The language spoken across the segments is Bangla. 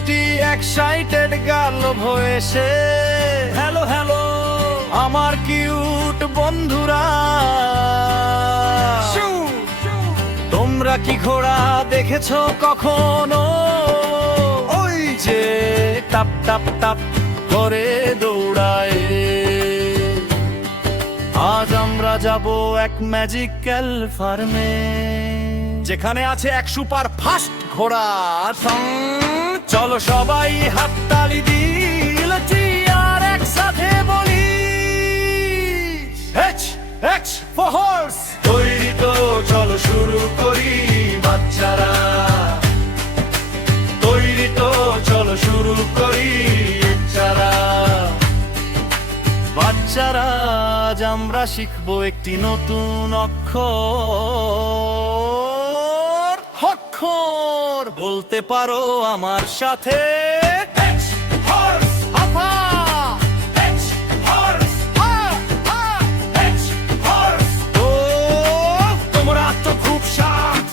মিষ্টি এক্সাইটেড গাল ভয়েসে হ্যালো হ্যালো আমার কিউট বন্ধুরা, তোমরা কি ঘোড়া দেখেছো কখনো? ওই যে টাপ টাপ টাপ করে দৌড়ায়। আজ আমরা যাব এক ম্যাজিক্যাল ফার্মে, যেখানে আছে এক সুপার ফাস্ট ঘোড়া। চলো সবাই হাততালি দিলেছি আর একসাথে বলি H H for horse। তৈরি তো চলো শুরু করি বাচ্চারা, তৈরি তো চলো শুরু করি বাচ্চারা। বাচ্চারা আজ আমরা শিখবো একটি নতুন অক্ষর। অক্ষর বলতে পারো আমার সাথে। H horse half a, H horse হা হা, H horse। ও তোমরা তো খুব শান্ত।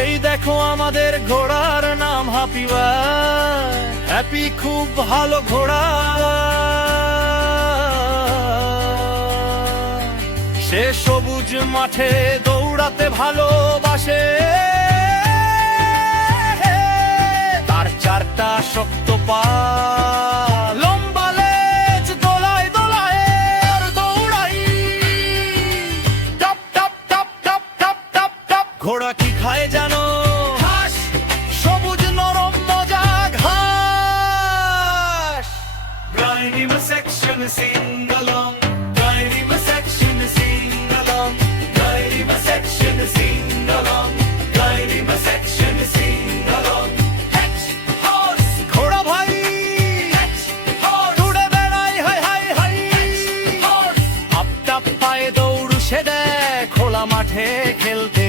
এই দেখো আমাদের ঘোড়ার নাম হ্যাপি। হ্যাপি খুব ভালো ঘোড়া, সে সবুজ মাঠে দৌড়াতে ভালোবাসে। তার চারটা শক্ত পা, লম্বা লেজ, দোলায় দোলায় আর দৌড়াই। Top top top top top top top. ঘোড়া কি খায় জানো? ঘাস, সবুজ নরম মজা ঘাস। Rhyme section sing along, rhyme section sing along, rhyme section sing along, rhyme section sing along। H horse ঘোড়া ভাই, H horse দৌড়ে বেড়াই high high high. H horse up টাপ পায়ে দৌড় সে দেয় খোলা মাঠে খেলতে।